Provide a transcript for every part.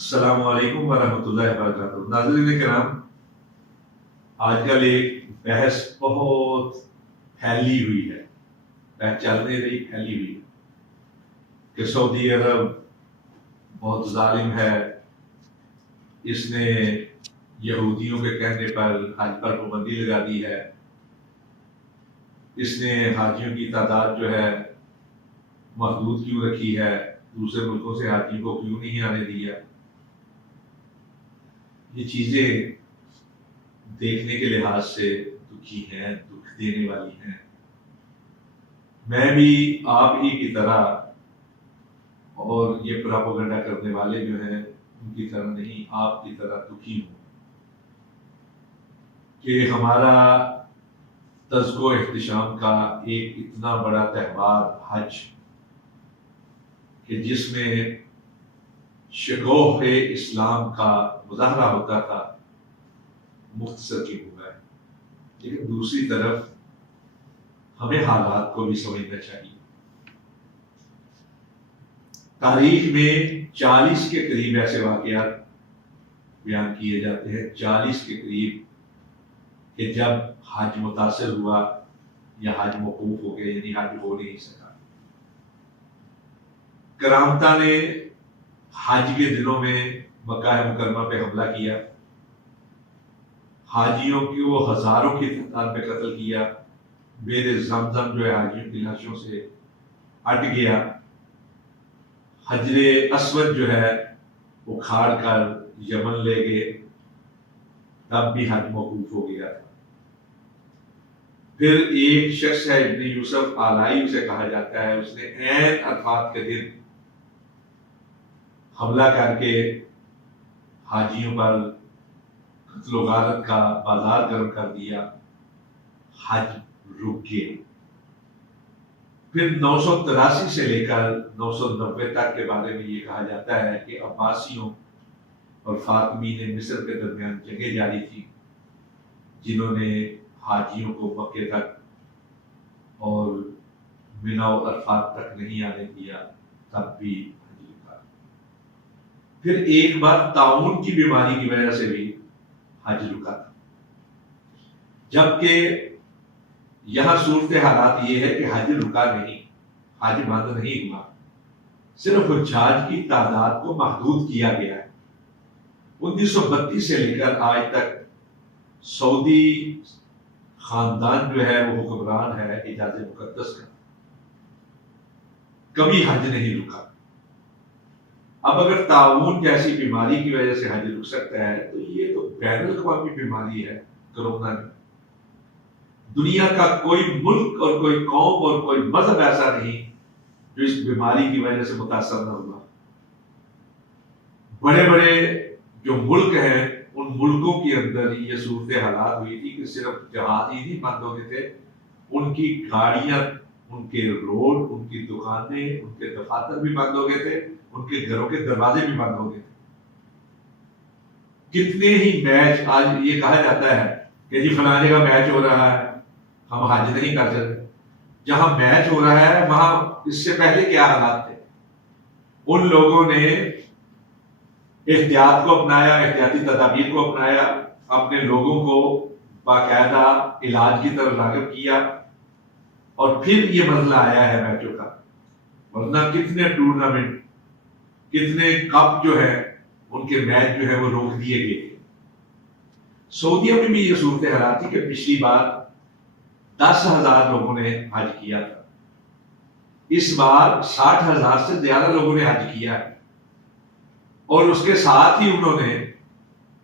السلام علیکم ورحمۃ اللہ وبرکاتہ۔ ناظرین کرام، آج کل ایک بحث بہت پھیلی ہوئی ہے، بحث چل نہیں رہی، پھیلی ہوئی ہے کہ سعودی عرب بہت ظالم ہے، اس نے یہودیوں کے کہنے پر حج پر پابندی لگا دی ہے، اس نے حاجیوں کی تعداد جو ہے محدود کیوں رکھی ہے، دوسرے ملکوں سے حاجیوں کو کیوں نہیں آنے دیا۔ یہ چیزیں دیکھنے کے لحاظ سے دکھی ہیں، دکھ دینے والی ہیں۔ میں بھی آپ ہی کی طرح اور یہ پراپوگنڈا کرنے والے جو ہیں ان کی طرح نہیں، آپ کی طرح دکھی ہوں کہ ہمارا تزک و احتشام کا ایک اتنا بڑا تہوار حج، کہ جس میں شکوہ اسلام کا مظاہرہ ہوتا تھا، مختصر کی ہوا ہے۔ لیکن دوسری طرف ہمیں حالات کو بھی سمجھنا چاہیے۔ تاریخ میں 40 کے قریب ایسے واقعات بیان کیے جاتے ہیں، 40 کے قریب، کہ جب حج متاثر ہوا یا حج موقوف ہو گیا، یعنی حج ہو نہیں سکا۔ کرامتہ نے حج کے دنوں میں مکہ مکرمہ پہ حملہ کیا، حاجیوں کو ہزاروں کی تعداد میں قتل کیا، بیر زمزم جو ہے حاجیوں کی لاشوں سے ہٹ گیا، حجر اسود جو ہے اکھاڑ کر یمن لے گئے، تب بھی حج موقوف ہو گیا تھا۔ پھر ایک شخص ہے ابن یوسف آلائی اسے کہا جاتا ہے، اس نے عین عرفات کے دن حملہ کر کے حاجیوں پر قتل و غارت کا بازار گرم کر دیا، حج رک گیا۔ پھر 983 سے لے کر 990 تک کے بارے میں یہ کہا جاتا ہے کہ عباسیوں اور فاطمی مصر کے درمیان جنگیں جاری تھی، جنہوں نے حاجیوں کو مکے تک اور منی و عرفات تک نہیں آنے دیا، تب بھی حج رکا۔ پھر ایک بار طاعون کی بیماری کی وجہ سے بھی حج رکا تھا، جبکہ یہاں صورت حالات یہ ہے کہ حج رکا نہیں، حج بند نہیں ہوا، صرف حجاج کی تعداد کو محدود کیا گیا ہے۔ 1932 سے لے کر آج تک سعودی خاندان جو ہے وہ حکمران ہے حجاز مقدس کا، کبھی حج نہیں رکا۔ اب اگر طاعون جیسی بیماری کی وجہ سے حج رک سکتا ہے تو یہ تو بین الاقوامی بیماری ہے، کرونا کی۔ دنیا کا کوئی ملک اور کوئی قوم اور کوئی مذہب ایسا نہیں جو اس بیماری کی وجہ سے متاثر نہ ہوا۔ بڑے بڑے جو ملک ہیں ان ملکوں کے اندر یہ صورت حالات ہوئی تھی کہ صرف جہاز ہی نہیں بند ہو گئے تھے، ان کی گاڑیاں، ان کے روڈ، ان کی دکانیں، ان کے دفاتر بھی بند ہو گئے تھے، ان کے گھروں کے دروازے بھی بند ہو گئے تھے۔ کتنے ہی میچ، آج یہ کہا جاتا ہے کہ جی فلاں جگہ میچ ہو رہا ہے، ہم حج نہیں کر سکتے۔ جہاں میچ ہو رہا ہے وہاں اس سے پہلے کیا حالات تھے؟ ان لوگوں نے احتیاط کو اپنایا، احتیاطی تدابیر کو اپنایا، اپنے لوگوں کو باقاعدہ علاج کی طرف راغب کیا، اور پھر یہ مسئلہ آیا ہے میچوں کا۔ ورنہ کتنے ٹورنامنٹ، کتنے کپ جو ہے ان کے میچ جو ہے وہ روک دیے گئے تھے۔ سعودیہ میں بھی یہ صورت حالات تھی کہ پچھلی بار 10,000 لوگوں نے حج کیا تھا، اس بار 60,000 سے زیادہ لوگوں نے حج کیا ہے، اور اس کے ساتھ ہی انہوں نے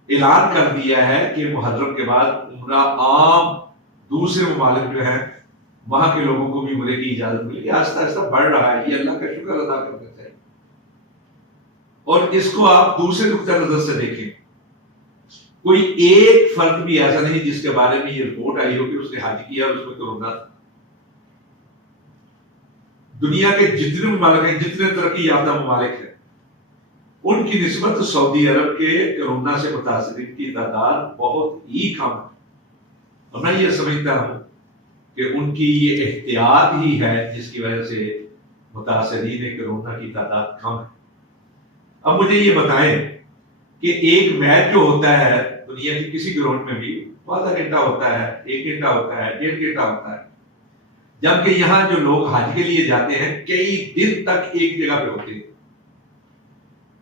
اعلان کر دیا ہے کہ محرم کے بعد عمرہ عام دوسرے ممالک جو ہیں وہاں کے لوگوں کو بھی عمرے کی اجازت ملے گی۔ آہستہ آہستہ بڑھ رہا ہے، یہ اللہ کا شکر ادا کرنا چاہیے۔ اور اس کو آپ دوسرے نقطہ نظر سے دیکھیں، کوئی ایک فرد بھی ایسا نہیں جس کے بارے میں یہ رپورٹ آئی ہو کہ اس نے حج کیا اور اس میں کورونا تھا۔ دنیا کے جتنے ممالک ہیں، جتنے ترقی یافتہ ممالک ہیں، ان کی نسبت سعودی عرب کے کورونا سے متاثرین کی تعداد بہت ہی کم ہے، اور میں یہ سمجھتا ہوں کہ ان کی یہ احتیاط ہی ہے جس کی وجہ سے متاثرین کورونا کی تعداد کم ہے۔ اب مجھے یہ بتائیں کہ ایک میچ جو ہوتا ہے دنیا کی کسی گراؤنڈ میں بھی وہ آدھا گھنٹہ ہوتا ہے، 1 گھنٹہ ہوتا ہے، 1.5 گھنٹہ ہوتا ہے، جبکہ یہاں جو لوگ حج کے لیے جاتے ہیں کئی دن تک ایک جگہ پہ ہوتے ہیں.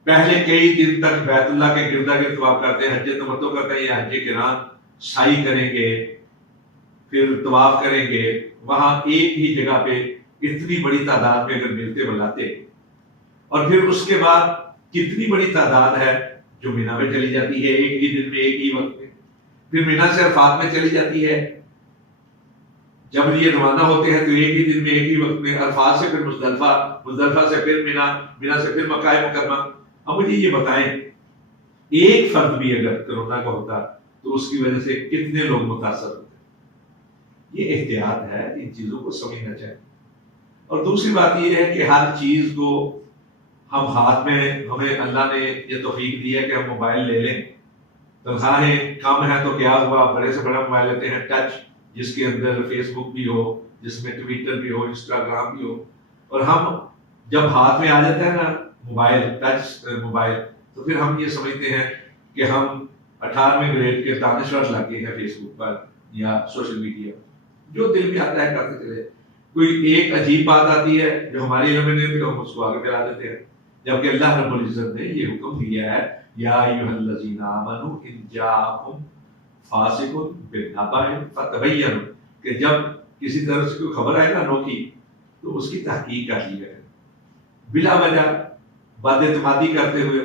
پہلے کئی دن تک بیت اللہ کے گردا گرد طواف کرتے ہیں، حج تمتع کرتے ہیں یا حج قران، سعی کریں گے، پھر طواف کریں گے. وہاں ایک ہی جگہ پہ اتنی بڑی تعداد میں اگر ملتے بلاتے، اور پھر اس کے بعد کتنی بڑی تعداد ہے جو مینا میں چلی جاتی ہے ایک ہی دن میں ایک ہی وقت میں، پھر مینا سے عرفات میں چلی جاتی ہے. جب یہ روانہ ہوتے ہیں تو ایک ہی دن میں ایک ہی وقت میں، عرفات سے پھر مزدلفہ، مزدلفہ سے پھر مینا، مینا سے پھر مکہ مکرمہ. اب مجھے یہ بتائیں ایک فرد بھی اگر کرونا کا ہوتا تو اس کی وجہ سے کتنے لوگ متاثر ہوتے. یہ احتیاط ہے، ان چیزوں کو سمجھنا چاہیے. اور دوسری بات یہ ہے کہ ہر چیز کو ہم ہاتھ میں، ہمیں اللہ نے یہ توفیق دی ہے کہ ہم موبائل لے لیں. تنخواہیں کم ہیں تو کیا ہوا، بڑے سے بڑا موبائل لیتے ہیں ٹچ، جس کے اندر فیس بک بھی ہو، جس میں ٹویٹر بھی ہو، انسٹاگرام بھی ہو. اور ہم جب ہاتھ میں آ جاتا ہے نا موبائل، ٹچ موبائل، تو پھر ہم یہ سمجھتے ہیں کہ ہم 18ویں گریڈ کے دانشور لگ گئے ہیں فیس بک پر یا سوشل میڈیا. جو دل میں آتا ہے کرتے چلے. کوئی ایک عجیب بات آتی ہے جو ہماری علم میں نہیں تو ہم اس کو آگے پھیلا دیتے ہیں، جبکہ اللہ رب العزت نے یہ حکم دیا ہے یا ایھا الذین آمنوا ان جاءکم فاسق بنبأ فتبینوا، کہ جب کسی طرف سے کوئی خبر آئے نا انوکھی تو اس کی تحقیق کر لی جائے. بلا وجہ بد اعتمادی کرتے ہوئے.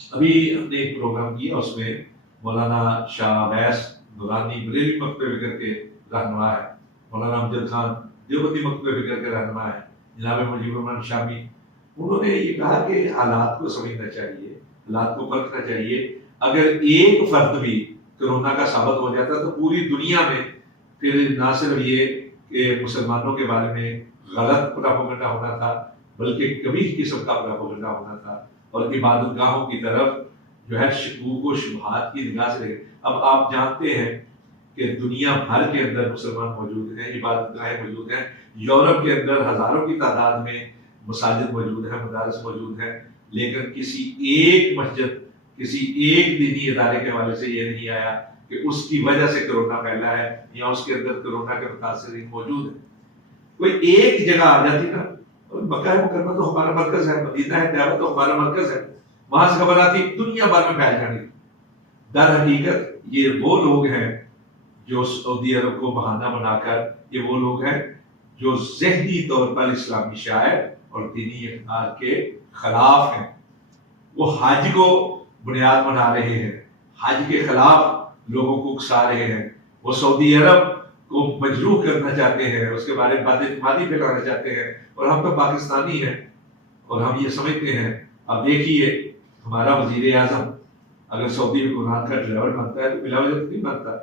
ابھی ہم نے ایک پروگرام کیا، اس میں مولانا شاہ ویس نورانی بریلوی مکتبہ فکر کے رہنما ہے، مولانا امجد خان دیوبندی مکتبہ فکر کے رہنما ہے، جناب مجیب الرحمان شامی. انہوں نے یہ کہا کہ حالات کو سمجھنا چاہیے، حالات کو پرکھنا چاہیے. اگر ایک فرد بھی کرونا کا ثابت ہو جاتا تو پوری دنیا میں پھر نہ صرف یہ کہ مسلمانوں کے بارے میں غلط پروپیگنڈا ہونا تھا، بلکہ کبھی قسم کا پروپیگنڈا ہونا تھا، اور عبادت گاہوں کی طرف جو ہے شکوک و شبہات کی نگاہ سے. اب آپ جانتے ہیں کہ دنیا بھر کے اندر مسلمان موجود ہیں، عبادت گاہیں موجود ہیں. یورپ کے اندر ہزاروں کی تعداد میں مساجد موجود ہیں، مدارس موجود ہیں، لیکن کسی ایک مسجد، کسی ایک دینی ادارے کے حوالے سے یہ نہیں آیا کہ اس کی وجہ سے کرونا پھیلا ہے یا اس کے اندر کرونا کے متاثرین موجود ہیں. کوئی ایک جگہ آ جاتی نا، اور مکہ مکرمہ تو ہمارا مرکز ہے، مدینہ طیبہ تو ہمارا مرکز ہے، وہاں سے خبر آتی دنیا بھر میں پھیل جانے. در حقیقت یہ وہ لوگ ہیں جو سعودی عرب کو بہانہ بنا کر، یہ وہ لوگ ہیں جو ذہنی طور پر اسلامی شاعر اور دینی اقدار کے خلاف ہیں. وہ حج کو بنیاد بنا رہے ہیں، حج کے خلاف لوگوں کو اکسا رہے ہیں. وہ سعودی عرب کو مجروح کرنا چاہتے ہیں، اس کے بارے میں بد اعتمادی پھیلانا چاہتے ہیں. اور ہم تو پاکستانی ہیں اور ہم یہ سمجھتے ہیں. اب دیکھیے ہمارا وزیر اعظم اگر سعودی حکمران کا ڈرائیور بنتا ہے تو بلا وجہ نہیں بنتا.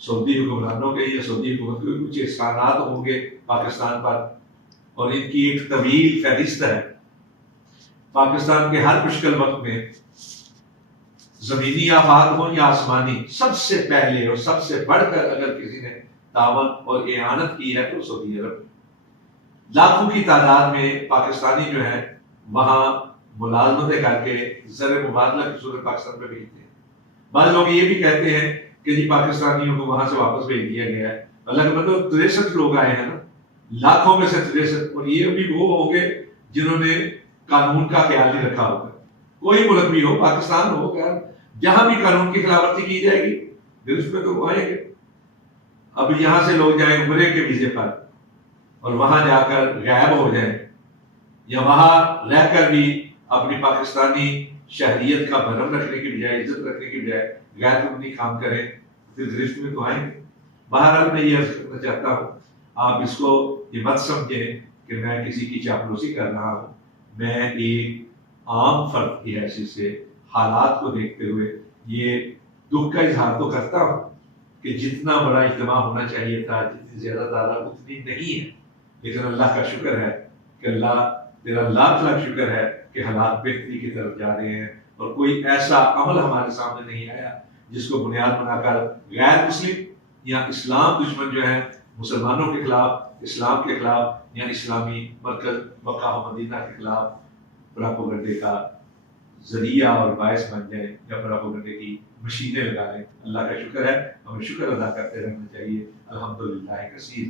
سعودی حکمرانوں کے یا سعودی حکومت کے کچھ احسانات ہوں گے پاکستان پر، اور ان کی ایک طویل فہرست ہے. پاکستان کے ہر مشکل وقت میں زمینی آفات ہوں یا آسمانی، سب سے پہلے اور سب سے بڑھ کر اگر کسی نے تعاون اور اعانت کی ہے تو سعودی عرب. لاکھوں کی تعداد میں پاکستانی جو ہیں وہاں ملازمتیں کر کے زر مبادلہ کی صورت پاکستان میں بھیجتے ہیں. بعض لوگ یہ بھی کہتے ہیں کہ جی پاکستانیوں کو وہاں سے واپس بھیج دیا گیا ہے. اللہ کے مطلب 63 لوگ آئے ہیں نا، لاکھوں میں سے 63، اور یہ بھی وہ ہوں گے جنہوں نے قانون کا خیال نہیں رکھا ہوگا. کوئی ملک بھی ہو، پاکستان ہو، جہاں بھی قانون کی خلاف ورزی کی جائے گی پھر اس میں تو وہ آئیں گے. اب یہاں سے لوگ جائیں عمرے کے ویزے پر اور وہاں جا کر غائب ہو جائیں، یا وہاں رہ کر بھی اپنی پاکستانی شہریت کا بھرم رکھنے کی بجائے، عزت رکھنے کی بجائے غیر قانونی کام کریں، پھر گرفت میں تو آئیں گے. بہرحال میں یہ عرض کرنا چاہتا ہوں، آپ اس کو یہ مت سمجھیں کہ میں کسی کی چاپلوسی کر رہا ہوں. میں ایک عام فرد کی حیثیت سے حالات کو دیکھتے ہوئے یہ دکھ کا اظہار تو کرتا ہوں کہ جتنا بڑا اجتماع ہونا چاہیے تھا، جتنی زیادہ تعداد اتنی نہیں ہے. لیکن اللہ کا شکر ہے کہ اللہ تیرا لاکھ لاکھ شکر ہے کہ حالات بہتری کی طرف جا رہے ہیں، اور کوئی ایسا عمل ہمارے سامنے نہیں آیا جس کو بنیاد بنا کر غیر مسلم یا اسلام دشمن جو ہیں مسلمانوں کے خلاف، اسلام کے خلاف یا اسلامی مرکز مکہ و مدینہ کے خلاف پراپیگنڈے کا ذریعہ اور باعث بن جائیں یا برابر کرنے کی مشینیں لگا لیں. اللہ کا شکر ہے، ہمیں شکر ادا کرتے رہنا چاہیے. الحمدللہ کثیر.